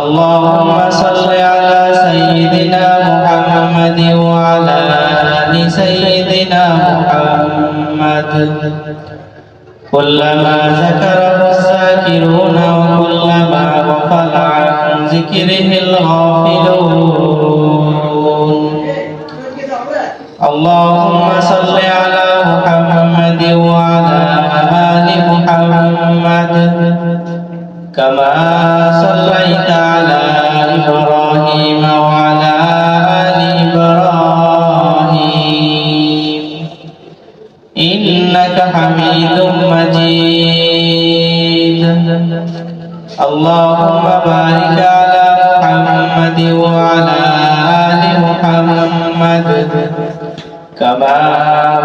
اللهم صل على سيدنا محمد وعلى آل سيدنا محمد كلما ذكره الذاكرون وكلما غفل عن ذكره الغافلون اللهم صل على محمد وعلى آل محمد كما صليت على إبراهيم وعلى آل إبراهيم إنك حميد مجيد اللهم بارك على محمد وعلى آل محمد كما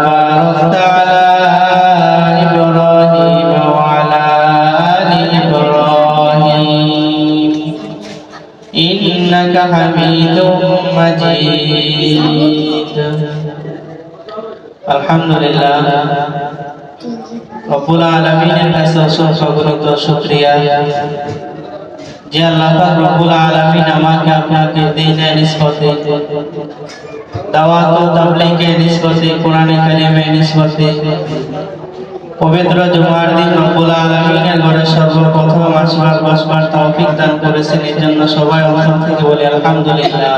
باركت على إبراهيم وعلى آل إبراهيم إنك حميد مجيد الحمد لله রব্বুল আলামিনের কাছে অসংখ্য শুকরিয়া যে আল্লাহ পাক রব্বুল আলামিন আমাকে আপনাকে দ্বীনের নিসবতে দাওয়াত ও তাবলীগের নিসবতে কোরআনে কারীমের নিসবতে পবিত্র জুমার দিন রব্বুল আলামিনের ঘরে সর্বপ্রথম বসবার তৌফিক দান করেছেন। এর জন্য সবাই অন্তর থেকে বলি আলহামদুলিল্লাহ।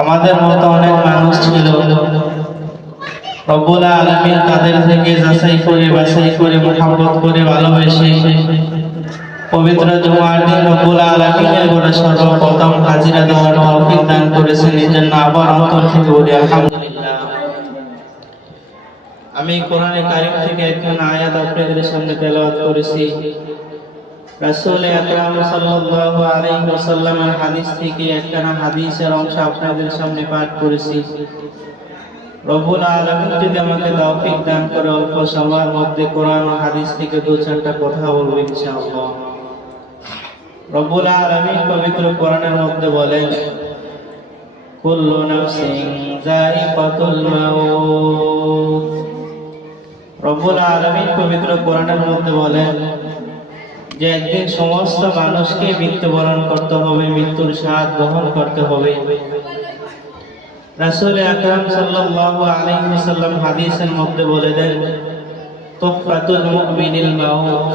আমাদের মতো অনেক মানুষ ছিল, রব্বুল আলামিন তাদের থেকে যাচাই করে বাছাই করে মুহাব্বত করে ভালোবেসে পবিত্র জুমার দিন রব্বুল আলামিনের ঘরে সর্বপ্রথম হাজিরা দেওয়ার তৌফিক দান করেছেন। এর জন্য আবার অন্তর থেকে বলি আলহামদুলিল্লাহ। আমি কোরআনে কারীম থেকে একখানা আয়াত আপনাদের সামনে তেলাওয়াত করেছি। রাসূল আকরাম সাল্লাল্লাহু আলাইহি ওয়াসাল্লামের হাদিস থেকে একখানা হাদিসের অংশ আপনাদের সামনে পাঠ করেছি। রব্বুল আলামিন যদি আমাকে তৌফিক দান করে অল্প সময়ের মধ্যে কোরআন ও হাদিস থেকে দু চারটা কথা বলবো ইনশাআল্লাহ। রব্বুল আলামিন পবিত্র কোরআনের মধ্যে বলেন, কুল্লু নাফসিন যায়িকাতুল মাউত। রব্বুল আলামিন পবিত্র কোরআনের মধ্যে বলেন যে একদিন সমস্ত মানুষকে মৃত্যুবরণ করতে হবে, মৃত্যুর স্বাদ গ্রহণ করতে হবে। রাসূল আকরাম সাল্লাল্লাহু আলাইহি ওয়াসাল্লাম হাদিসের মধ্যে বলে দেন, তুহফাতুল মুমিনিল মাউত,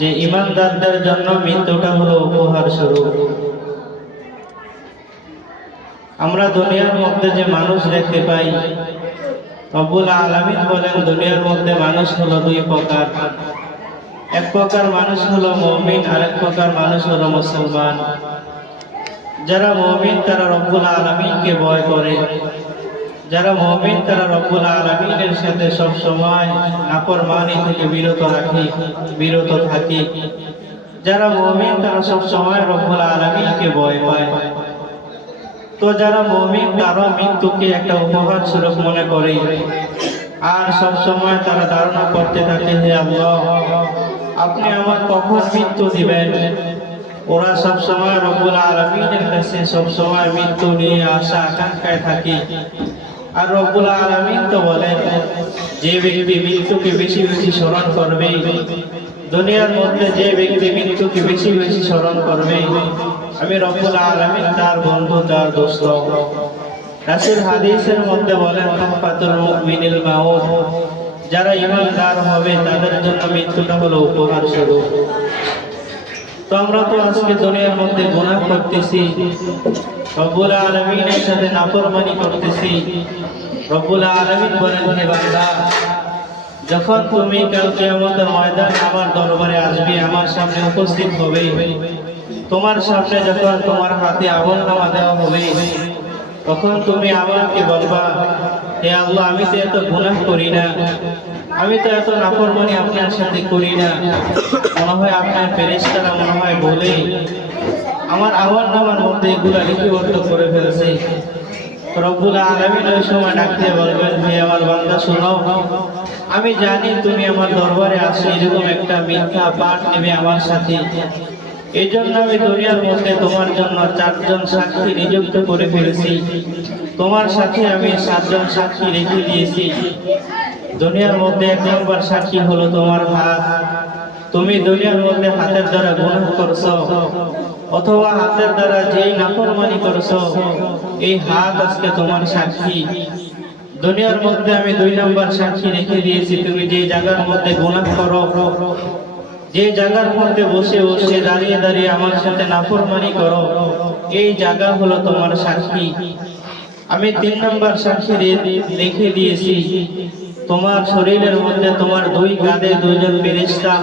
যে ঈমানদারদের জন্য মৃত্যুটা হলো উপহার স্বরূপ। আমরা দুনিয়ার মধ্যে যে মানুষ দেখতে পাই, রব্বুল আলামিন বলেন দুনিয়ার মধ্যে মানুষ হলো দুই প্রকার। এক প্রকার মানুষ হলো মুমিন, আরেক প্রকার মানুষ হলো মুসলমান। যারা মুমিন তারা রব্বুল আলামিনকে ভয় করে, যারা মুমিন তারা রব্বুল আলামিনের সাথে সব সময় নাফরমানি থেকে বিরত থাকে। যারা মুমিন তারা সব সময় রব্বুল আলামিনকে ভয় পায়। তো যারা মুমিন তারা মৃত্যুকে একটা উপহার স্বরূপ মনে করে আর সব সময় তারা ধারণা করতে থাকে, হে আল্লাহ আপনি আমার কখন মৃত্যু দিবেন। ওরা সব সময় রব্বুল আলামিনের কাছে সব সময় মৃত্যু নিয়ে আশা আকাঙ্ক্ষায় থাকে। আর রব্বুল আলামিন তো বলেন, যে ব্যক্তি মৃত্যুকে বেশি বেশি স্মরণ করবে, দুনিয়ার মধ্যে যে ব্যক্তি মৃত্যুকে বেশি বেশি স্মরণ করবে, আমি রব্বুল আলামিন তার বন্ধু, তার দোস্ত। রাসূল হাদিসের মধ্যে বলেন, তুহফাতুল মুমিনিল মাউত, যারা ঈমানদার হবে তাদের জন্য মৃত্যুটা হলো উপহার স্বরূপ। তো আমরা তো আজকে দুনিয়ার মধ্যে গুনাহ করতেছি, রব্বুল আলামিনের সাথে নাফরমানি করতেছি। রব্বুল আলামিন বলেন, হে বান্দা, যখন তুমি কাল কিয়ামতের ময়দানে আমার দরবারে আসবে, আমার সামনে উপস্থিত হবে, তোমার সামনে যখন তোমার হাতে আমলনামা দেওয়া হবে, তখন তুমি আমাকে বলবা, হে আল্লাহ আমি তো এত গুনাহ করি না, আমি তো এত নাফরমানি আপনার সাথে করি না। মনে হয় আপনার ফেরেশতারা মনে হয় বলে আমার আমলনামার মধ্যে এগুলা লিপিবদ্ধ করে ফেলেছে। রব্বুল আলামিন ওই সময় ডাক দিয়ে বলবেন, হে আমার বান্দা শোনো, আমি জানি তুমি আমার দরবারে আসো এরকম একটা মিথ্যা পাঠ নেবে আমার সাথে। এই জন্য আমি দুনিয়ার মধ্যে তোমার জন্য 4 জন সাক্ষী নিযুক্ত করে ফেলেছি। তোমার সাথে আমি 7 জন সাক্ষী রেখে দিয়েছি। দুনিয়ার মধ্যে 1 নম্বর সাক্ষী হলো তোমার হাত, তুমি দুনিয়ার মধ্যে হাতের দ্বারা গুনাহ করছো অথবা হাতের দ্বারা যেই নাফরমানি করছো, এই হাত আজকে তোমার সাক্ষী। দুনিয়ার মধ্যে আমি 2 নম্বর সাক্ষী রেখে দিয়েছি, তুমি যে জায়গার মধ্যে গুনাহ করো, যে জায়গার মধ্যে বসে বসে দাঁড়িয়ে দাঁড়িয়ে আমার সাথে নাফরমানি করো, এই জায়গা হলো তোমার সাক্ষী। আমি 3 নম্বর সাক্ষী রেখে দিয়েছি, তোমার শরীরের মধ্যে তোমার 2 কাঁধে 2 জন ফেরেশতা,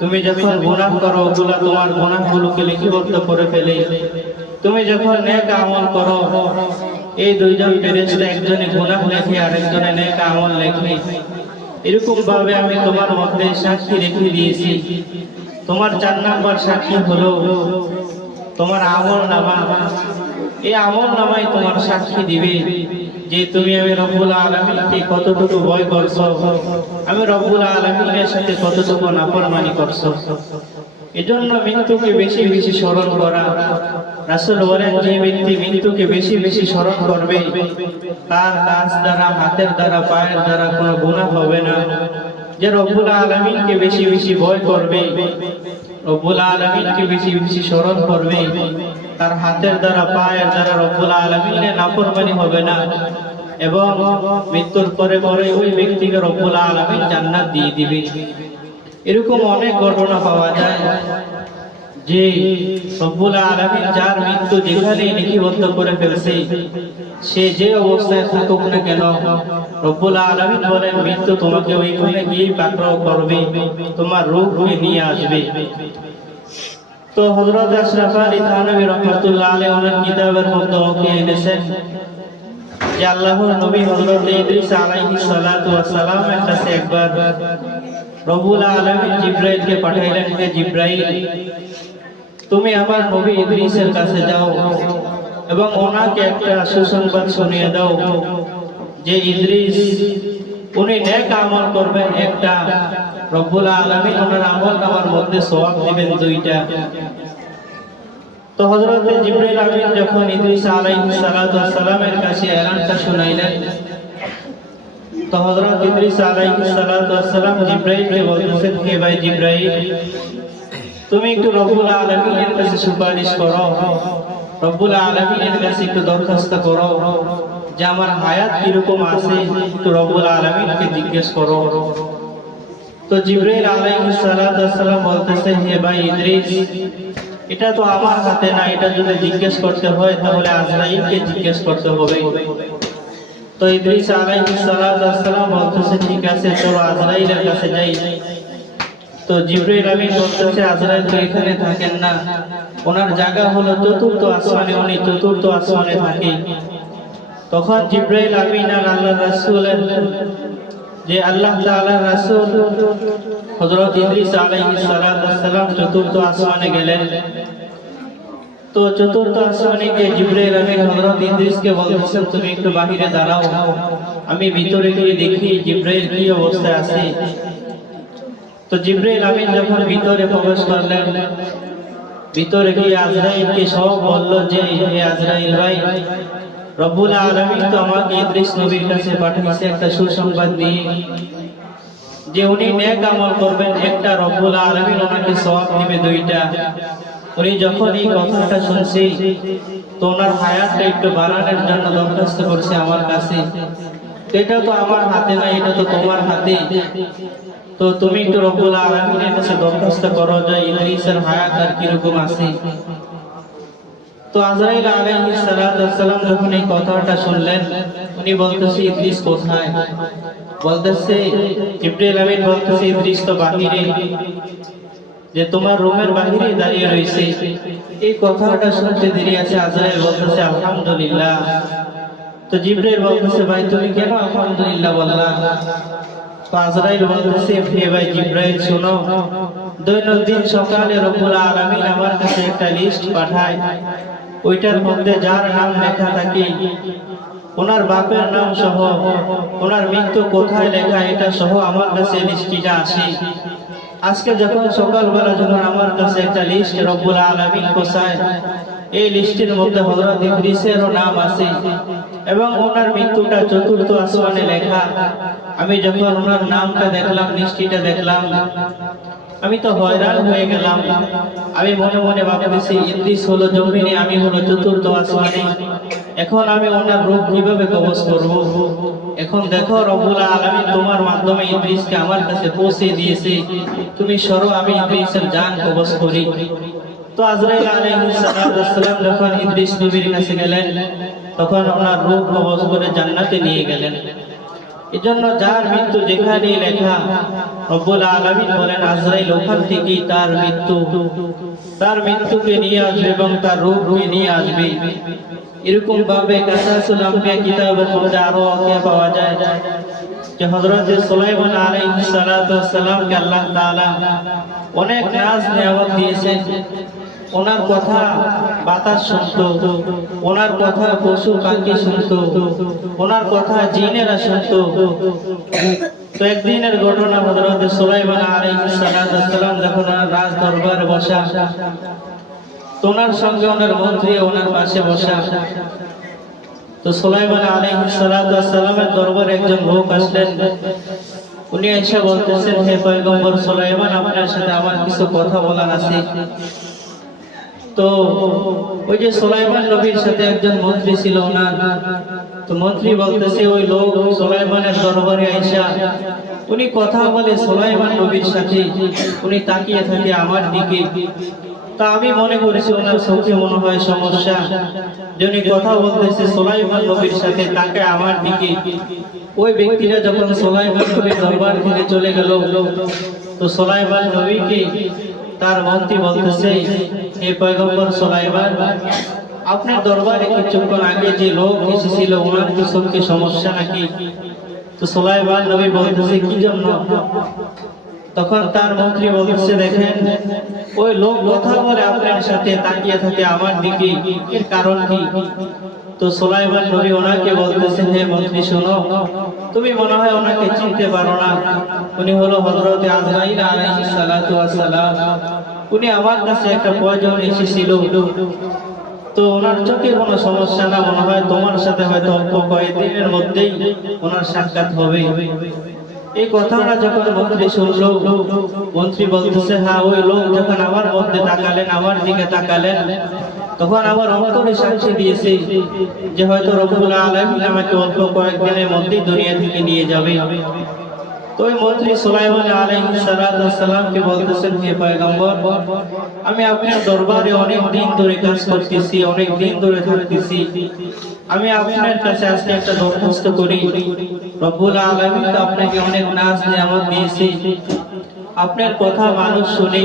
তুমি যখন গুনাহ করো ওগুলা তোমার গুনাহগুলোকে লিপিবদ্ধ করে ফেলে। তুমি যখন নেক আমল করো, এই 2 জন ফেরেশতা একজনে গুনাহ লেখে আর একজনে নেক আমল লেখে। এরকম ভাবে আমি তোমার মধ্যে সাক্ষী রেখে দিয়েছি। তোমার 4 নম্বর সাক্ষী হলো তোমার আমল নামা। এই আমল নামাই তোমার সাক্ষী দিবে যে তুমি আমি রব্বুল আলামিনকে কতটুকু ভয় করছো, আমি রব্বুল আলামিনের সাথে কতটুকু নাফরমানি করছো। এজন্য মৃত্যুকে বেশি বেশি স্মরণ করা। রাসূল বলেন, যে ব্যক্তি মৃত্যুকে বেশি বেশি স্মরণ করবে তার কাজ দ্বারা, হাতের দ্বারা, পায়ের দ্বারা কোনো গুনাহ হবে না। যে রব্বুল আলামিনকে বেশি বেশি ভয় করবে, রব্বুল আলামিনকে বেশি বেশি স্মরণ করবে, তার হাতের দ্বারা, পায়ের দ্বারা রব্বুল আলামিনের নাফরমানি হবে না, এবং মৃত্যুর পরে পরে ওই ব্যক্তিকে রব্বুল আলামিন জান্নাত দিয়ে দিবে। এরকম অনেক ঘটনা পাওয়া যায় যে রব্বুল আলামিন যার মৃত্যু যেখানেই লিপিবদ্ধ করে ফেলছে, সে যে অবস্থায় থাকুক না কেন, রব্বুল আলামিন বলেন মৃত্যু তোমাকে ওইখানে গিয়ে পাকড়াও করবে, তোমার রূহকে নিয়ে আসবে। তো হযরত আশরাফ আলী থানভী রাহমাতুল্লাহ আলাইহি ওনার কিতাবের মধ্যে ওকে এনেছেন যে আল্লাহর নবী হযরত ইদ্রিস আলাইহিস সালাতু ওয়াস সালামের কাছে একবার রব্বুল আলামিন জিবরাইলকে পাঠাইলেন, হে জিবরাইল, তুমি আমার নবী ইদ্রিসের কাছে যাও এবং ওনাকে একটা সুসংবাদ শুনিয়ে দাও যে ইদ্রিস উনি নেক আমল করবেন একটা, রব্বুল আলামিন ওনার আমল নামার মধ্যে সওয়াব দিবেন 2টা। তো হযরত জিবরাইল আমিন যখন ইদ্রিস আলাইহিস সালাতু ওয়াস সালামের কাছে এলানটা শুনাইলেন, তো হযরত ইদ্রিস আলাইহিস সালাতু ওয়াস সালাম জিবরাইলকে বলতেছেন, হে ভাই জিবরাইল, তুমি একটু রব্বুল আলামিনের কাছে সুপারিশ করো, রব্বুল আলামিনের কাছে একটু দরখাস্ত করো যে আমার হায়াত কিরকম আছে, একটু রব্বুল আলামিনকে জিজ্ঞেস করো। তো জিবরাইল আলাইহিস সালাতু ওয়াস সালাম বলতেছে, হে ভাই ইদ্রিস, এটা তো আমার হাতে না, এটা যদি জিজ্ঞেস করতে হয় তাহলে আজরাইলকে জিজ্ঞেস করতে হবে। তো ইদ্রিস আলাইহিস সালাতু ওয়াস সালাম বলতেছে, ঠিক আছে চলো আজরাইলের কাছে যাই। তো জিবরাইল আমিন বলতেছে, আজরাইল তো এখানে থাকেন না, ওনার জায়গা হলো 4র্থ আসমানে, উনি 4র্থ আসমানে থাকে। তখন জিবরাইল আমিন আর আল্লাহর রাসূলের যে আল্লাহ তাআলার রাসূল হযরত ইদ্রিস আলাইহিস সালাতু ওয়াস সালাম 4র্থ আসমানে গেলেন। তো 4র্থ আসমানে গিয়ে জিবরাইল আমিন হযরত ইদ্রিসকে বলতেছেন, তুমি একটু বাহিরে দাঁড়াও, আমি ভিতরে গিয়ে দেখি জিবরাইল কি অবস্থায় আছে। তো জিবরাইল আমিন যখন ভিতরে প্রবেশ করলেন, ভিতরে গিয়ে আজরাইলকে সব বলল যে, হে আজরাইল ভাই, রব্বুল আলামিন তো আমাকে ইদ্রিস নবীর কাছে পাঠিয়েছে একটা সুসংবাদ দিয়ে যে উনি নেক আমল করবেন একটা, রব্বুল আলামিন ওনাকে সওয়াব দিবে 2টা। উনি যখন এই কথাটা শুনছে তো ওনার হায়াতটা একটু বাড়ানোর জন্য দরখাস্ত করছে আমার কাছে। এটা তো আমার হাতে না, এটা তো তোমার হাতে। তো তুমি একটু রব্বুল আলামিনের কাছে দরখাস্ত করো যে ইদ্রিসের হায়াত আর কিরকম আছে। তো আজরাইল আলাইহিস সালাতু ওয়াস সালাম যখন এই কথাটা শুনলেন, উনি বলতেছে ইদ্রিস কোথায়? বলতেছে জিবরাইল আমিন বলতেছে ইদ্রিস তো বাহিরে, যে তোমার রুমের বাহিরে দাঁড়িয়ে রয়েছে। এই কথাটা শুনতে দেরি আছে, আজরাইল বলতেছে আলহামদুলিল্লাহ। তো জিবরাইল বলতেছে, ভাই তুমি কেন আলহামদুলিল্লাহ বললা? তো আজরাইল বলতেছে, হে ভাই জিবরাইল শোনো, দৈনন্দিন সকালে রব্বুল আলামিন আমার কাছে একটা লিস্ট পাঠায়, ওইটার মধ্যে যার নাম লেখা থাকে, ওনার বাপের নাম সহ, ওনার মৃত্যু কোথায় লেখা এটা সহ আমার কাছে লিস্টটা আসে। আজকে যখন সকালবেলা যখন আমার কাছে একটা লিস্ট রব্বুল আলামিন পৌঁছায়, এই লিস্টের মধ্যে হযরত ইদ্রিসেরও নাম আছে এবং ওনার মৃত্যুটা 4র্থ আসমানে লেখা। আমি যখন ওনার নামটা দেখলাম, লিস্টটা দেখলাম, আমি তো হয়রান হয়ে গেলাম। আমি মনে মনে ভাবতেছি ইদ্রিস হলো জমিনে, আমি হলো চতুর্থ আসমানে, এখন আমি ওনার রূপ কিভাবে কবজ করব? এখন দেখো রব্বুল আলামিন তোমার মাধ্যমে ইদ্রিসকে আমার কাছে পৌঁছে দিয়েছে, তুমি সরো আমি ইদ্রিসের জান কবজ করি। তো আজরাইল আলাইহিস সালাম যখন ইদ্রিস নবীর কাছে গেলেন, তখন ওনার রূপ কবজ করে জান্নাতে নিয়ে গেলেন। এজন্য যার মৃত্যু যেখানেই লেখা, রব্বুল আলামিন বলেন আজরাইল ওখান থেকেই তার মৃত্যুকে নিয়ে আসবে এবং তার রূহকে নিয়ে আসবে। এরকম ভাবে কাসাসুল আম্বিয়া কিতাবের মধ্যে আরো ওয়াকিয়া পাওয়া যায় যে হযরত সুলাইমান আলাইহিস সালাতু ওয়াস সালামকে আল্লাহ তাআলা অনেক নাজ নিয়ামত দিয়েছেন। ওনার কথা বাতাস শুনতো, ওনার কথা পশু পাখি শুনতো, ওনার কথা জিনেরা শুনতো। তো একদিনের ঘটনা, হযরত সুলাইমান আলাইহিস সালাম যখন রাজ দরবারে বসা, ওনার সঙ্গে ওনার মন্ত্রী ওনার পাশে বসা। তো সুলাইমান আলাইহিস সালামের দরবারে একজন লোক আসলেন। উনি এসে বলতেছেন, হে পয়গম্বর সুলাইমান, আপনার সাথে আমার কিছু কথা বলার আছে। তো ওই যে সুলাইমান নবীর সাথে একজন মন্ত্রী ছিল না, তো মন্ত্রী বলতেছে ওই লোক সুলাইমানের দরবারে আইসা উনি কথা বলে সুলাইমান নবীর সাথে, উনি তাকিয়ে থাকে আমার দিকে। তা আমি মনে করেছি ওনার চোখে মনে হয় সমস্যা, যিনি কথা বলতেছে সুলাইমান নবীর সাথে তাকায় আমার দিকে। ওই ব্যক্তিটা যখন সুলাইমান নবীর দরবার থেকে চলে গেল, তো সুলাইমান নবীকে তার মন্ত্রী বলতেছে, হে পয়গম্বর সুলাইমান, আপনার দরবারে কিছুক্ষণ আগে যে লোক এসেছিল ওনার কি চোখে সমস্যা নাকি? তো সুলাইমান নবী বলতেছে, কি জন্য? তখন তার মন্ত্রী বলতেছে, দেখেন ওই লোক কথা বলে আপনার সাথে তাকিয়ে থাকে আমার দিকে, এর কারণ কি? তো সুলাইমান নবী ওনাকে বলতেছেন, হে মন্ত্রী শোনো, তুমি মনে হয় ওনাকে চিনতে পারো না। উনি হলো হযরত আজরাইল আলাইহিস সালাতু ওয়াস সালাম। উনি আমার কাছে একটা প্রয়োজন এসেছিল। তো ওনার চোখে কোনো সমস্যা না, মনে হয় তোমার সাথে হয়তো অল্প কয়েকদিনের মধ্যেই ওনার সাক্ষাৎ হবে। এই কথাটা যখন মন্ত্রী শুনলো, মন্ত্রী বলতেছে, হ্যাঁ ওই লোক যখন আমার মধ্যে তাকালেন, আমার দিকে তাকালেন, তখন আমার অন্তরে সাক্ষী দিয়েছে যে হয়তো রব্বুল আলামিন আমাকে অল্প কয়েকদিনের মধ্যেই দুনিয়া থেকে নিয়ে যাবে। তো ওই মন্ত্রী সুলাইমান আলাইহিস সালামকে বলতেছেন, হে পয়গম্বর, আমি আপনার দরবারে অনেক দিন ধরে কাজ করতেছি, অনেক দিন ধরে থাকতেছি। আমি আপনার কাছে আজকে একটা দরখাস্ত করি। রব্বুল আলামিন তো আপনাকে অনেক নাজ নিয়ামত দিয়েছে, আপনার কথা মানুষ শুনে,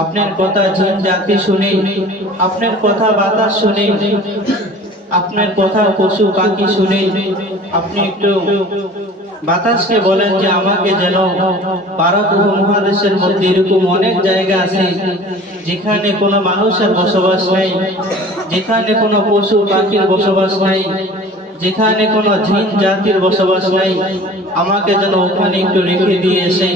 আপনার কথা জিন জাতি শুনে, আপনার কথা বাতাস শুনে, আপনার কথা পশু পাখি শুনে। আপনি একটু বাতাসকে বলেন যে আমাকে যেন ভারত উপমহাদেশের মধ্যে এরকম অনেক জায়গা আছে যেখানে কোনো মানুষের বসবাস নাই, যেখানে কোনো পশু পাখির বসবাস নাই, যেখানে কোনো জিন জাতির বসবাস নাই, আমাকে যেন ওখানে একটু রেখে দিয়ে এসে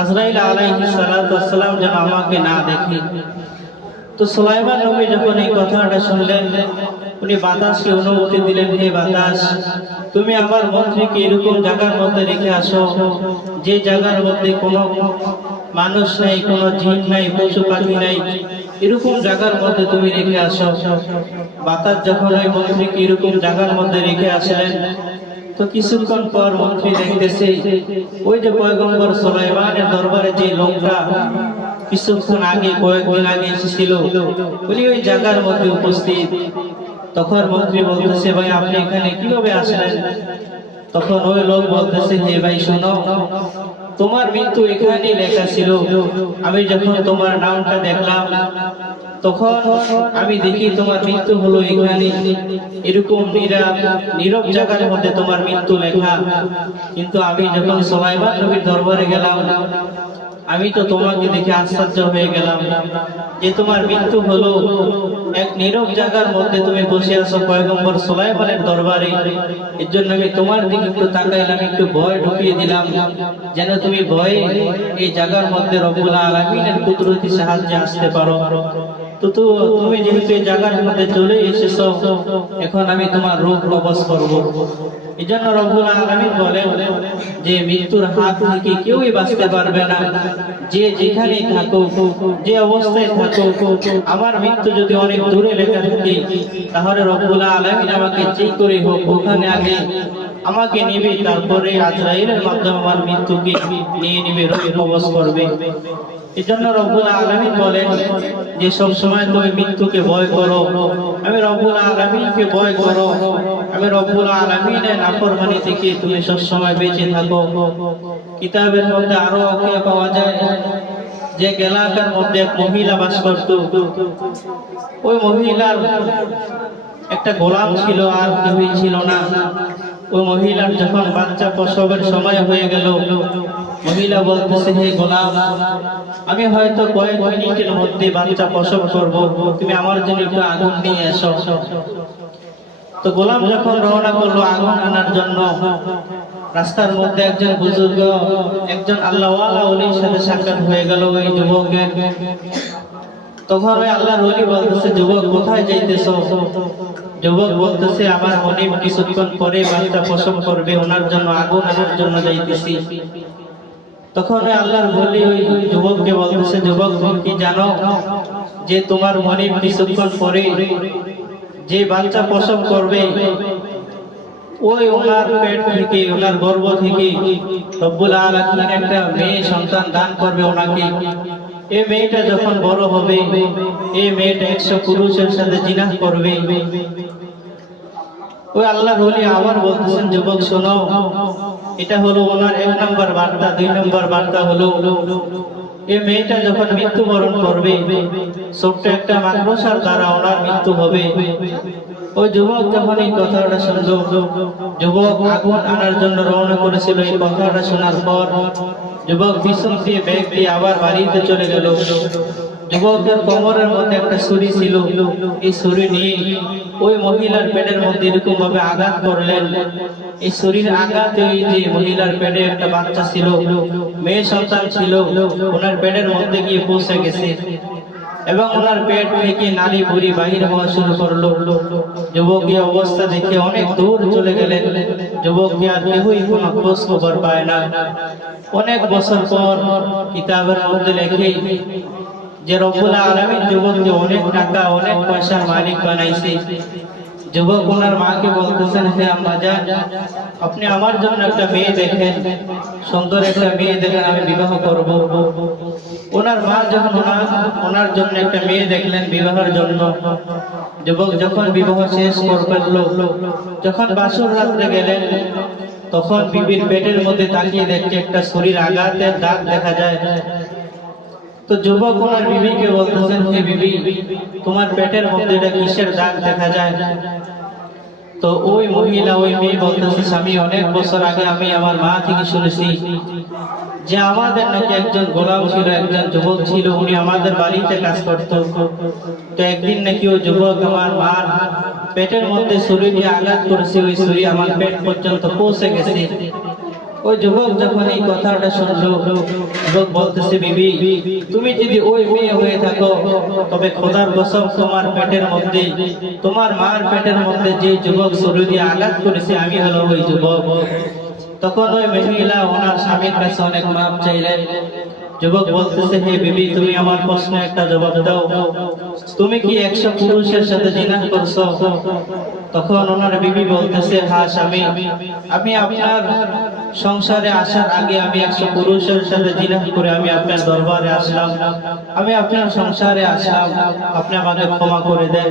আজরাইল আলাইহিস সালাতু ওয়াস সালাম যেন আমাকে না দেখে। তো সুলাইমান নবী যখন এই কথাটা শুনলেন, উনি বাতাসকে অনুমতি দিলেন, হে বাতাস, তুমি আমার মন্ত্রীকে এরকম জায়গার মধ্যে রেখে আসো যে জায়গার মধ্যে কোনো মানুষ নাই, কোনো জিন নাই, পশু পাখি নাই, এরকম জায়গার মধ্যে তুমি রেখে আসো। বাতাস যখন ওই মন্ত্রীকে এরকম জায়গার মধ্যে রেখে আসলেন, তো কিছুক্ষণ পর মন্ত্রী দেখতেছে ওই যে পয়গম্বর সুলাইমানের দরবারে যে লোকটা কিছুক্ষণ আগে, কয়েকদিন আগে এসেছিল, উনি ওই জায়গার মধ্যে উপস্থিত। তখন মন্ত্রী বলতেছে, ভাই আপনি এখানে কিভাবে আসলেন? তখন ওই লোক বলতেছে, হে ভাই শোনো, তোমার মৃত্যু এখানেই লেখা ছিল। আমি যখন তোমার নামটা দেখলাম, তখন আমি দেখি তোমার মৃত্যু হলো এখানে, এরকম নীরব জায়গার মধ্যে তোমার মৃত্যু লেখা। কিন্তু আমি যখন সুলাইমান নবীর দরবারে গেলাম, আমি তো তোমাকে দেখে আশ্চর্য হয়ে গেলাম যে তোমার মৃত্যু হলো এক নীরব জায়গার মধ্যে, তুমি বসে আছো পয়গম্বর সুলাইমানের দরবারে। এর জন্য আমি তোমার দিকে একটু তাকাইলাম, একটু ভয় ঢুকিয়ে দিলাম যেন তুমি ভয়ে এই জায়গার মধ্যে রব্বুল আলামিনের কুদরতি সাহায্যে আসতে পারো। তো তুমি যেহেতু এই জায়গার মধ্যে চলে এসেছো, এখন আমি তোমার রূহ কবজ করব। এই জন্য রব্বুল আলামিন বলেন যে মৃত্যুর হাত থেকে কেউই বাঁচতে পারবে না। যে যেখানেই থাকো, যে অবস্থায় থাকো, আমার মৃত্যু যদি অনেক দূরে লেখা থাকে, তাহলে রব্বুল আলামিন আমাকে যে করে হোক ওখানে আগে আমাকে নিবে, তারপরে আজরাইলের মাধ্যমে আমার মৃত্যুকে নিয়ে নিবে, রূহ কবজ করবে। এই জন্য রব্বুল আলামিন বলেন যে সব সময় তুমি মৃত্যুকে ভয় করো, আমি রব্বুল আলামিনকে ভয় করো, আমি রব্বুল আলামিনের নাফরমানি থেকে তুমি সব সময় বেঁচে থাকো। কিতাবের মধ্যে আরো ওয়াকিয়া পাওয়া যায় যে এলাকার মধ্যে এক মহিলা বাস করত। ওই মহিলার একটা গোলাম ছিল, আর কেউই ছিল না। ওই মহিলার যখন বাচ্চা প্রসবের সময় হয়ে গেল, মহিলা বলতেছে, হে গোলাম, আমি হয়তো কয়েক মিনিটের মধ্যে বাচ্চা প্রসব করব, তুমি আমার জন্য একটু আগুন নিয়ে এসো। তো গোলাম যখন রওনা করলো আগুন আনার জন্য, রাস্তার মধ্যে একজন বুজুর্গ, একজন আল্লাহওয়ালা ওলির সাথে সাক্ষাৎ হয়ে গেল ওই যুবকের। তখন ওই আল্লাহর ওলি বলতেছে, যুবক কোথায় যাইতেছো? যুবক বলতেছে, আমার মনিব কিছুক্ষণ পরে বাচ্চা প্রসব করবে, ওনার জন্য আগুন আনার জন্য যাইতেছি। তখন ওই আল্লাহর ওলি ওই যুবককে বলতেছে, যুবক তুমি কি জানো যে তোমার মনিব কিছুক্ষণ পরে যে বাচ্চা প্রসব করবে, ওই ওনার পেট থেকে, ওনার গর্ভ থেকে রব্বুল আলামিন একটা মেয়ে সন্তান দান করবে ওনাকে। এই মেয়েটা যখন বড় হবে, এই মেয়েটা 100 পুরুষের সাথে জিনাহ করবে। ওই আল্লাহর ওলি আবার বলতেছেন, যুবক শোনো, এটা হলো ওনার 1 নম্বর বার্তা। 2 নম্বর বার্তা হলো এই মেয়েটা যখন মৃত্যুবরণ করবে, ছোট্ট একটা মাকড়সার দ্বারা ওনার মৃত্যু হবে। ওই যুবক যখন এই কথাটা শুনলো, যুবক আগুন আনার জন্য রওনা করেছিল। এই কথাটা শোনার পর যুবক পিছন দিয়ে ব্যাগ দিয়ে আবার বাড়িতে চলে গেল। যুবকের কোমরের মধ্যে একটা ছুরি ছিল, এই ছুরি নিয়ে ওই মহিলার পেটের মধ্যে এরকম ভাবে আঘাত করলেন। এই ছুরির আঘাতে ওই যে মহিলার পেটে একটা বাচ্চা ছিল, মেয়ে সন্তান ছিল, ওনার পেটের মধ্যে গিয়ে পৌঁছে গেছে এবং ওনার পেট থেকে নালী ভুঁড়ি বাহির হওয়া শুরু করলো। যুবক এই অবস্থা দেখে অনেক দূর চলে গেলেন। যুবককে আর কেউই কোনো খোঁজ খবর পায় না। অনেক বছর পর কিতাবের মধ্যে লেখে যে রব্বুল আলামিন যুবককে অনেক টাকা, অনেক পয়সার মালিক বানাইছে। যুবক ওনার মাকে বলতেছেন, হে আম্মা জান, আপনি আমার জন্য একটা মেয়ে দেখেন, সুন্দর একটা মেয়ে দেখেন, আমি বিবাহ করব। ওনার মা যখন ওনার জন্য একটা মেয়ে দেখলেন বিবাহের জন্য, যুবক যখন বিবাহ শেষ করলো, যখন বাসর রাত্রে গেলেন, তখন বিবির পেটের মধ্যে তাকিয়ে দেখছে একটা শরীর আঘাতের দাগ দেখা যায়। তো যুবক ওনার বিবিকে বলতেছেন, হে বিবি, তোমার পেটের মধ্যে এটা কিসের দাগ দেখা যায়? তো ওই মহিলা, ওই মেয়ে বলতেছে, স্বামী, অনেক বছর আগে আমি আমার মা থেকে শুনেছি যে আমাদের নাকি একজন গোলাম ছিল, একজন যুবক ছিল, উনি আমাদের বাড়িতে কাজ করত। তো একদিন নাকি ওই যুবক আমার মার পেটের মধ্যে ছুরি দিয়ে আঘাত করেছে, ওই ছুরি আমার পেট পর্যন্ত পৌঁছে গেছে। ওই যুবক যখন এই কথাটা শুনলো, যুবক বলতেছে, বিবি, তুমি যদি ওই মেয়ে হয়ে থাকো, তবে খোদার কসম, তোমার পেটের মধ্যে, তোমার মার পেটের মধ্যে যে যুবক ছুরি দিয়ে আঘাত করেছে, আমি হলো ওই যুবক। তখন ওই মহিলা ওনার স্বামীর কাছে অনেক মাপ চাইলেন। যুবক বলতেছে, হে বিবি, তুমি আমার প্রশ্নে একটা জবাব দাও, তুমি কি 100 পুরুষের সাথে জিনাহ করছো? তখন ওনার বিবি বলতেছে, হ্যাঁ স্বামী, আমি আপনার সংসারে আসার আগে আমি 100 পুরুষের সাথে জিনাহ করে আমি আপনার দরবারে আসলাম, আমি আপনার সংসারে আসলাম, আপনি আমাকে ক্ষমা করে দেন।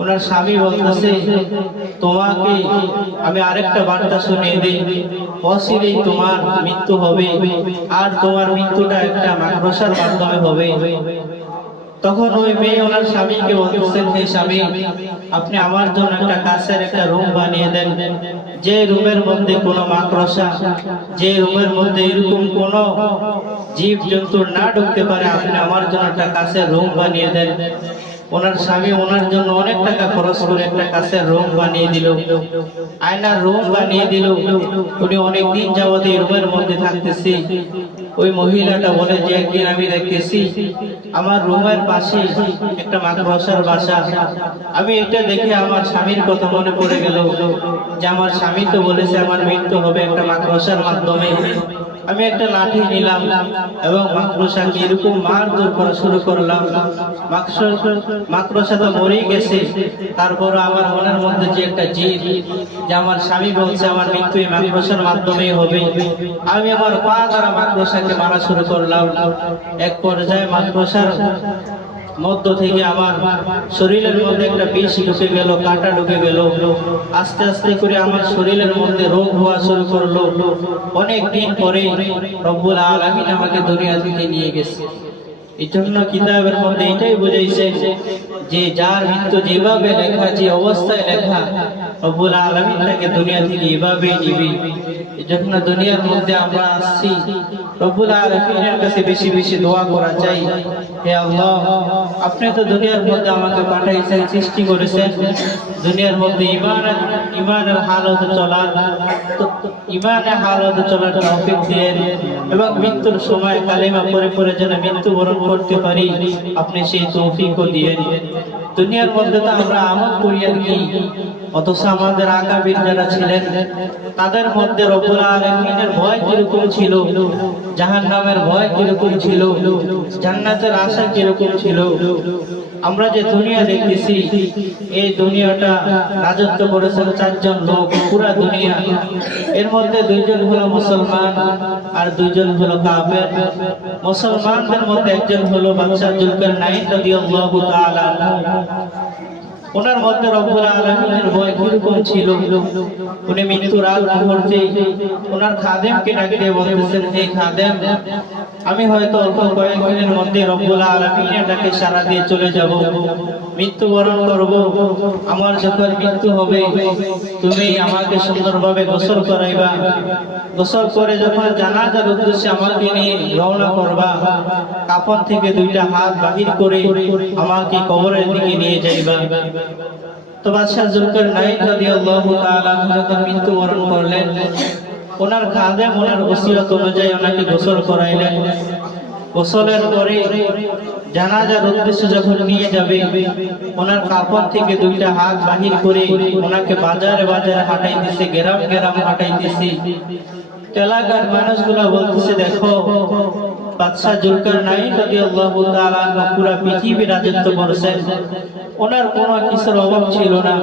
ওনার স্বামী বলতেছে, তোমাকে আমি আরেকটা বার্তা শুনিয়ে দিই, অচিরেই তোমার মৃত্যু হবে, আর তোমার মৃত্যুটা একটা মাকড়সার মাধ্যমে হবে। তখন ওই মেয়ে ওনার স্বামীকে বলতেছেন, হে স্বামী, আপনি আমার জন্য একটা কাছের একটা রুম বানিয়ে দেন, যে রুমের মধ্যে কোনো মাকড়সা, যে রুমের মধ্যে এরকম কোনো জীব জন্তু না ঢুকতে পারে, আপনি আমার জন্য একটা কাছের রুম বানিয়ে দেন। ওনার স্বামী ওনার জন্য অনেক টাকা খরচ করে একটা কাছের রুম বানিয়ে দিল, আয়নার রুম বানিয়ে দিল। উনি অনেক দিন যাবত এই রুমের মধ্যে থাকতেছে। ওই মহিলাটা বলে যে একদিন আমি দেখতেছি আমার রুমের পাশে একটা মাকড়সার বাসা। আমি এটা দেখে আমার স্বামীর কথা মনে পড়ে গেল যে আমার স্বামী তো বলেছে আমার মৃত্যু হবে একটা মাকড়সার মাধ্যমে। আমি একটা লাঠি নিলাম এবং মাকড়সাকে এরকম মারধর করা শুরু করলাম। মাকড়সা তো মরেই গেছে, তারপর আমার মনের মধ্যে যে একটা জিদ যে আমার স্বামী বলছে আমার মৃত্যু এই মাকড়সার মাধ্যমেই হবে, আমি আমার পা দ্বারা মাকড়সাকে মারা শুরু করলাম। এক পর্যায়ে মাকড়সার মধ্য থেকে আমার শরীরের মধ্যে একটা বিষ ঢুকে গেল, কাঁটা ঢুকে গেল। আস্তে আস্তে করে আমার শরীরের মধ্যে রোগ হওয়া শুরু করলো। অনেক দিন পরে রব্বুল আলামিন আমাকে দুনিয়া থেকে নিয়ে গেছে। এই জন্য কিতাবের মধ্যে এটাই বুঝাইছে যে যার মৃত্যু যেভাবে লেখা, যে অবস্থায় লেখা, রব্বুল আলামিন তাকে দুনিয়া থেকে এভাবেই নিবে। এই জন্য দুনিয়ার মধ্যে আমরা আসছি, রব্বুল আলামিনের কাছে বেশি বেশি দোয়া করা চাই। হে আল্লাহ, আপনি তো দুনিয়ার মধ্যে আমাকে পাঠাইছেন, সৃষ্টি করেছেন, দুনিয়ার মধ্যে ইমানের হালতে চলার তৌফিক দিয়েন এবং মৃত্যুর সময় কালিমা পড়ে পড়ে যেন মৃত্যুবরণ করতে পারি, আপনি সেই তৌফিকও দিয়েন। দুনিয়ার মধ্যে তো আমরা আমল করি আর কি, অথচ আমাদের আকাবির যারা ছিলেন তাদের মধ্যে রব্বুল আলামিনের ভয় কিরকম ছিল, জাহান্নামের ভয় কিরকম ছিল, জান্নাতের আশা কিরকম ছিল। আমরা যে দুনিয়া দেখতেছি, এই দুনিয়াটা রাজত্ব করেছেন চারজন লোক, পুরা দুনিয়া। এর মধ্যে দুইজন হলো মুসলমান আর দুইজন হলো কাফের। মুসলমানদের মধ্যে একজন হলো বাদশা যুলকারনাইন রাদিয়াল্লাহু তাআলা। ওনার মধ্যে রব্বুল আলামিনের ভয় কিরকম ছিল। উনি মৃত্যুর আগ মুহূর্তে ওনার খাদেমকে ডাকে দিয়ে বলতেছেন, হে খাদেম, আমি হয়তো অল্প কয়েকদিনের মধ্যে রব্বুল আলামিনের ডাকে সাড়া দিয়ে চলে যাব, মৃত্যুবরণ করব। আমার যখন মৃত্যু হবে তুমি আমাকে সুন্দরভাবে গোসল করাইবা, গোসল করে যখন জানাজার উদ্দেশ্যে আমাকে নিয়ে রওনা করবা, কাফন থেকে দুইটা হাত বাহির করে আমাকে কবরের দিকে নিয়ে যাইবা। তো বাদশা যুলকারনাইন রাদিয়াল্লাহু তাআলা যখন মৃত্যুবরণ করলেন, ওনার খাদেম ওনার ওসিয়ত অনুযায়ী ওনাকে গোসল করাইলেন। গোসলের পরে জানাজার উদ্দেশ্যে যখন নিয়ে যাবে, ওনার কাফন থেকে দুইটা হাত বাহির করে ওনাকে বাজারে বাজারে হাঁটাইতেছে, গ্রাম গ্রাম হাঁটাইতেছে। এলাকার মানুষগুলো বলতেছে, দেখো বাদশা যুলকারনাইন রাদিয়াল্লাহু তাআলা পুরো পৃথিবী রাজত্ব করেছেন, ওনার কোনো কিছুর অভাব ছিল না,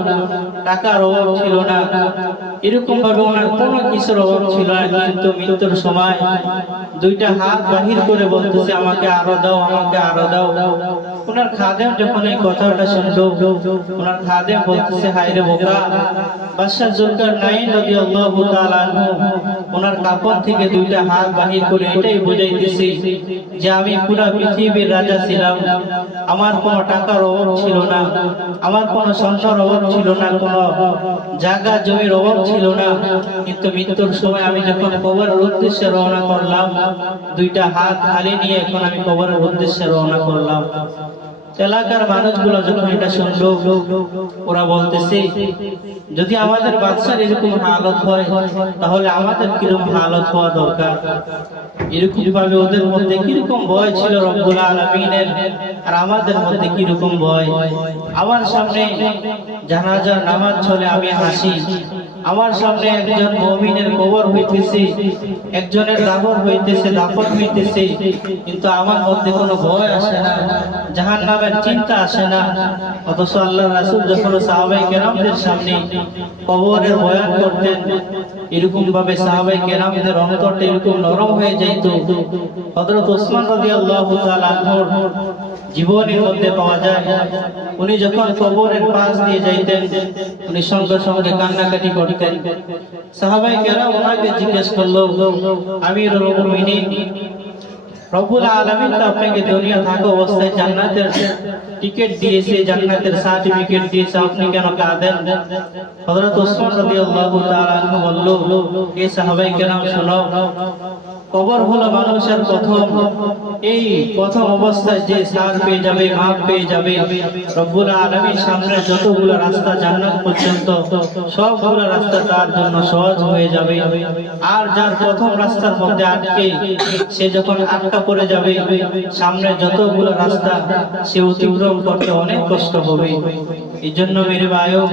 টাকার অভাব ছিল না, এরকম ভাবে ওনার কোনো কিছুর অভাব ছিল না। কিন্তু মৃত্যুর সময় দুইটা হাত বাহির করে বলতেছে, আমাকে আরো দাও, আমাকে আরো দাও। ওনার খাদেম যখন এই কথাটা শুনলো, ওনার খাদেম বলতেছে, হায় রে বোকা, বাদশা যুলকারনাইন রাদিয়াল্লাহু তাআলা ওনার কাফন থেকে দুইটা হাত বাহির করে এটাই বোঝাইতেছে যে আমি পুরো পৃথিবীর রাজা ছিলাম, আমার কোনো টাকার অভাব ছিল না, আমার কোনো সন্তানের অভাব ছিল না, কোনো জায়গা জমির অভাব ছিল না। কিন্তু মৃত্যুর সময় আমি যখন কবরের উদ্দেশ্যে রওনা করলাম, দুইটা হাত খালি নিয়ে এখন আমি কবরের উদ্দেশ্যে রওনা করলাম। এলাকার মানুষগুলো যখন এটা শুনলো, ওরা বলতেছে, যদি আমাদের বাদশার এরকম হালত হয় তাহলে আমাদের কিরকম হালত হওয়া দরকার। এরকম ভাবে ওদের মধ্যে কিরকম ভয় ছিল রব্বুল আলামিনের, আর আমাদের মধ্যে কিরকম ভয়। আমার সামনে জানাজার নামাজ চলে, আমি হাসি। আমার সামনে একজন মুমিনের কবর হইতেছে, একজনের দাফন হইতেছে, দাফন হইতেছে, কিন্তু আমার মধ্যে কোনো ভয় আসে না, জাহান্নামের চিন্তা আসে না। অথচ আল্লাহর রাসূল যখন সাহাবায়ে কেরামদের সামনে কবরের বয়ান করতেন, এরকম ভাবে সাহাবায়ে কেরামদের অন্তরটা এরকম নরম হয়ে যাইত। হযরত ওসমান রাদিয়াল্লাহু তাআলা আনহুর জীবনের মধ্যে পাওয়া যায়, উনি যখন কবরের পাশ দিয়ে যাইতেন, উনি সঙ্গে সঙ্গে কান্নাকাটি করতেন। সাহাবায়ে কেরাম ওনাকে জিজ্ঞেস করলো, আমিরুল মুমিনিন, রব্বুল আলামিন তো আপনাকে দুনিয়া থাকা অবস্থায় জান্নাতের টিকিট দিয়েছে, জান্নাতের সার্টিফিকেট দিয়েছে, আপনি কেন কাঁদেন? হযরত ওসমান রাদিয়াল্লাহু তাআলা আনহু বলল, হে সাহাবায়ে কেরাম, শোনো, কবর হলো মানুষের প্রথম এই প্রথম অবস্থায় যে সার পেয়ে যাবে, মাপ পেয়ে যাবে, রব্বুল আলামিন সামনে যতগুলো রাস্তা জান্নাত পর্যন্ত সবগুলো রাস্তা তার জন্য সহজ হয়ে যাবে। আর যার প্রথম রাস্তার মধ্যে আটকে সে যখন আটকা পড়ে যাবে, সামনে যতগুলো রাস্তা সে অতিক্রম করতে অনেক কষ্ট হবে। এই জন্য মেরে ভাইও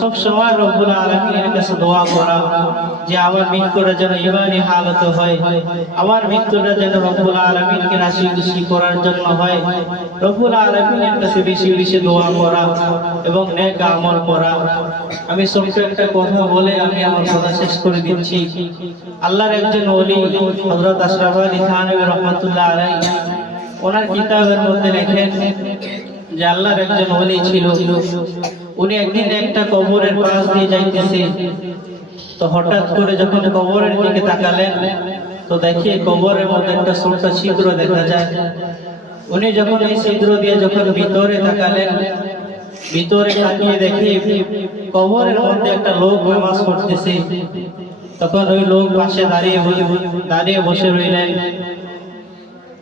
সব সময় রব্বুল আলামিনের কাছে দোয়া করা যে আমার মৃত্যুটা যেন ইমানি হালত হয়, আমার মৃত্যুটা যেন রব্বুল আলামিনকে রাশি খুশি করার জন্য হয়। রব্বুল আলামিনের কাছে বেশি বেশি দোয়া করা এবং নেক আমল করা। আমি ছোট্ট একটা কথা বলে আমি আমার কথা শেষ করে দিচ্ছি। আল্লাহর একজন ওলি হযরত আশরাফ আলী থানভী রাহমাতুল্লাহ আলাইহি ওনার কিতাবের মধ্যে লেখেন যে আল্লাহর একজন ওলি ছিল, উনি একদিন একটা কবরের পাশ দিয়ে যাইতেছে, তো হঠাৎ করে যখন কবরের দিকে তাকালেন তো দেখে কবরের মধ্যে একটা ছোট ছিদ্র দেখা যায়। উনি যখন এই ছিদ্র দিয়ে যখন ভিতরে তাকালেন, ভিতরে তাকিয়ে দেখে কবরের মধ্যে একটা লোক নামাজ পড়তেছে। তখন ওই লোক পাশে দাঁড়িয়ে বসে রইলেন।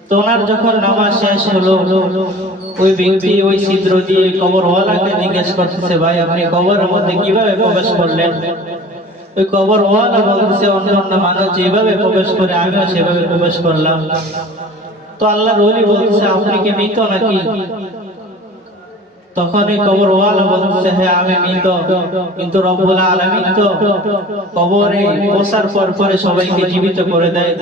তো ওনার যখন নামাজ শেষ হলো, ওই ব্যক্তি ওই ছিদ্র দিয়ে কবরওয়ালাকে জিজ্ঞেস করতেছে, ভাই আপনি কবরের মধ্যে কিভাবে প্রবেশ করলেন? ওই কবরওয়ালা বলতেছে, অন্য মানুষ যেভাবে প্রবেশ করে আমিও সেভাবে প্রবেশ করলাম। তো আল্লাহর ওলি বলতেছে, আপনি কি মৃত নাকি? তখন এই কবরওয়ালা বলতেছে, হ্যাঁ আমি মৃত, কিন্তু রব্বুল আলামিন তো কবরে বসার পরে সবাইকে জীবিত করে দেয়।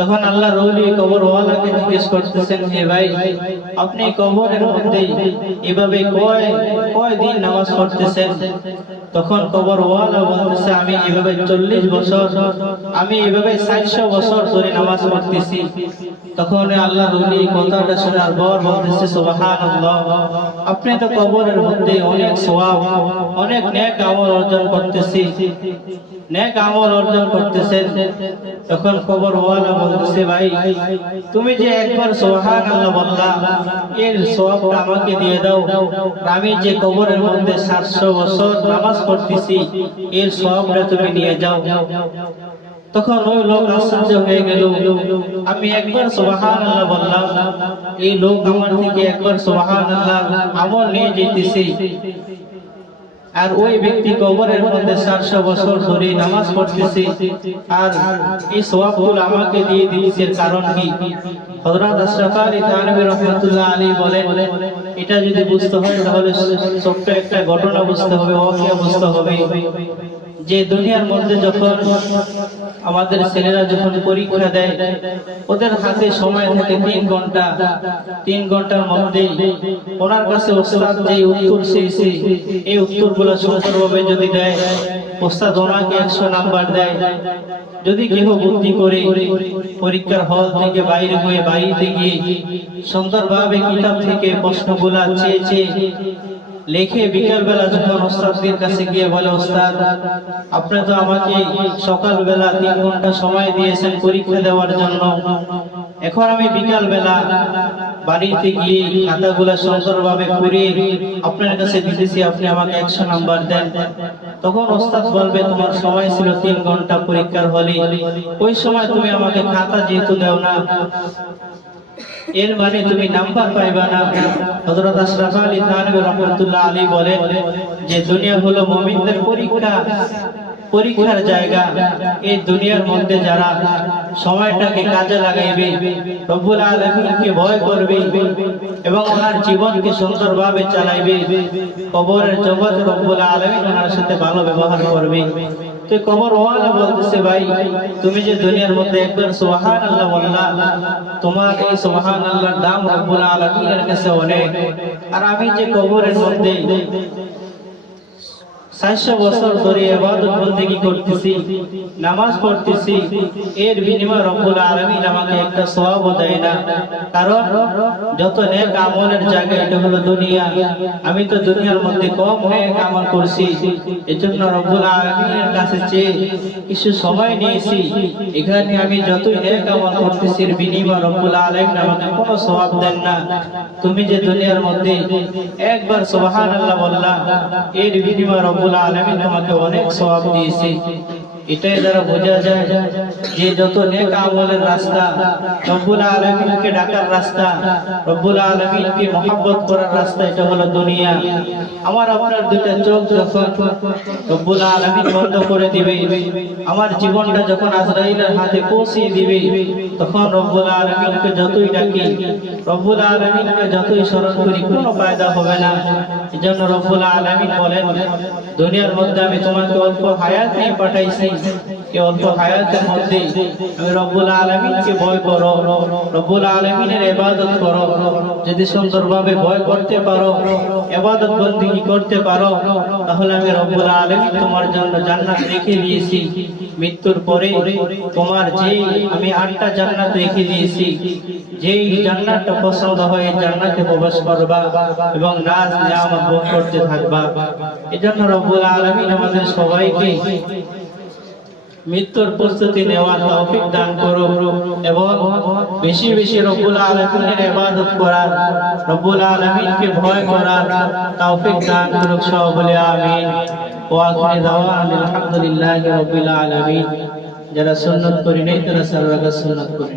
তখন আল্লাহর ওলি কবরওয়ালাকে জিজ্ঞেস করতেছেন, হে ভাই আপনি কবরের মধ্যে এভাবে কয় দিন নামাজ পড়তেছেন? তখন কবরওয়ালা বলতেছে, আমি এভাবে 40 বছর, আমি এভাবে 400 বছর ধরে নামাজ পড়তেছি। তখন আল্লাহর ওলি কথাটা শোনার পর বলতেছে, সুবহানাল্লাহ, আপনি তো কবরের মধ্যে অনেক সওয়াব, অনেক নেক আমল অর্জন করতেছেন। তখন কবরওয়ালা বলতেছে, ভাই তুমি যে একবার সুবহানাল্লাহ বললা, এর সওয়াবটা আমাকে দিয়ে দাও। আমি যে কবরের মধ্যে 700 বছর নামাজ পড়তেছি, এর সওয়াবটা তুমি নিয়ে যাও। তখন ওই লোক আশ্চর্য হয়ে গেল, আমি একবার সুবহানাল্লাহ বললাম, এই লোক আমার থেকে একবার সুবহানাল্লাহ আমল নিয়ে যেতেছে, আর ওই ব্যক্তি কবরের মধ্যে 700 বছর ধরে নামাজ পড়তেছে, আর এই সওয়াবগুলো আমাকে দিয়ে দিয়েছে। কারণ কি? হযরত আশরাফ আলী থানভী রাহমাতুল্লাহ আলাইহি বলেন, এটা যদি বুঝতে হয় তাহলে ছোট্ট একটা ঘটনা বুঝতে হবে, ওয়াকিয়া বুঝতে হবে। যে দুনিয়ার মধ্যে যখন আমাদের ছেলেরা যখন পরীক্ষা দেয়, ওদের হাতে সময় থাকে 3 ঘন্টা। 3 ঘন্টার মধ্যে ওনার কাছে ওস্তাদ যে উত্তর চেয়েছে, এই উত্তরগুলো সুন্দরভাবে যদি দেয়, ওস্তাদ ওনাকে 100 নাম্বার দেয়। যদি কেহ বুদ্ধি করে পরীক্ষার হল থেকে বাইরে হয়ে বাড়িতে গিয়ে সুন্দরভাবে কিতাব থেকে প্রশ্নগুলা চেয়ে লেখে বিকালবেলা যখন ওস্তাদের কাছে গিয়ে বলে, ওস্তাদ আপনি তো আমাকে সকালবেলা 3 ঘন্টা সময় দিয়েছেন পরীক্ষা দেওয়ার জন্য, এখন আমি বিকালবেলা বাড়িতে গিয়ে খাতাগুলা সুন্দরভাবে করে আপনার কাছে দিতেছি, আপনি আমাকে 100 নাম্বার দেন। তখন ওস্তাদ বলবে, তোমার সময় ছিল 3 ঘন্টা পরীক্ষার হলে, ওই সময় তুমি আমাকে খাতা যেহেতু দাও না, এর মানে তুমি নাম্বার পাইবা না। হযরত আশরাফ আলী থানভী রাহমাতুল্লাহ আলাইহি বলেন যে দুনিয়া হলো মুমিনদের পরীক্ষার জায়গা। এই দুনিয়ার মধ্যে যারা সময়টাকে কাজে লাগাইবে, রব্বুল আলামিনকে ভয় করবে এবং ওনার জীবনকে সুন্দরভাবে চালাইবে, কবরের জগতে রব্বুল আলামিন ওনার সাথে ভালো ব্যবহার করবে। তো কবরওয়ালা বলতেছে, ভাই তুমি যে দুনিয়ার মধ্যে একবার সুবহানাল্লাহ বললা, তোমার এই সুবহানাল্লাহর দাম রব্বুল আলামিনের কাছে অনেক। আর আমি যে কবরের মধ্যে 400 বছর ধরে ইবাদত বন্দেগী করতেছি, নামাজ পড়তেছি, এর বিনিময়ে রব্বুল আলামিন আমাকে একটা সওয়াবও দেয় না। কারণ যত নেক আমলের জায়গা এটা হলো দুনিয়া, আমি তো দুনিয়ার মধ্যে কম নেক আমল করছি, এজন্য রব্বুল আলামিনের কাছে চেয়ে কিছু সময় নিয়েছি। এখানে আমি যতই নেক আমল করতেছি, এর বিনিময়ে রব্বুল আলামিন আমাকে কোনো সওয়াব দেন না। তুমি যে দুনিয়ার মধ্যে একবার সুবহানাল্লাহ বললা, এর বিনিময়ে রব্বুল আলামিন তোমাকে অনেক সওয়াব দিয়েছে। এটাই দ্বারা বোঝা যায় যে যত নেক আমলের রাস্তা, রব্বুল আলামিনকে ডাকার রাস্তা, রব্বুল আলামিনকে মহব্বত করার রাস্তা, এটা হলো দুনিয়া। আমার আপনার দুইটা চোখ যখন রব্বুল আলামিন বন্ধ করে দিবে, আমার জীবনটা যখন আজরাইলের হাতে পৌঁছিয়ে দিবে, তখন রব্বুল আলামিনকে যতই ডাকি, রব্বুল আলামিনকে যতই স্মরণ করি, কোনো ফায়দা হবে না। এজন্য রব্বুল আলামিন বলেন, দুনিয়ার মধ্যে আমি তোমাকে অল্প হায়াত নিয়ে পাঠাইছি, এই অল্প হায়াতের মধ্যে আমি রব্বুল আলামিনকে ভয় করো, রব্বুল আলামিনের ইবাদত করো। যদি সুন্দরভাবে ভয় করতে পারো, ইবাদত বন্দেগী করতে পারো, তাহলে আমি রব্বুল আলামিন তোমার জন্য জান্নাত রেখে দিয়েছি। মৃত্যুর পরে তোমার যেই আমি 8টা জান্নাত রেখে দিয়েছি, যেই জান্নাতটা পছন্দ হয় জান্নাতে প্রবেশ করবা এবং নাজ নিয়ামত ভোগ করতে থাকবা। এজন্য রব্বুল আলামিন আমাদের সবাইকে মৃত্যুর প্রস্তুতি নেওয়ার তৌফিক দান করুন এবং বেশি বেশি রব্বুল আলামিনের ইবাদত করার, রব্বুল আলামিনকে ভয় করার তৌফিক দান করুন। সবাই বলে আমিন। ওয়া আখিরু দাওয়ানা আলহামদুলিল্লাহি রাব্বিল আলামিন। যারা সুন্নাত করি নাই তারা সারা রাত সুন্নাত করি।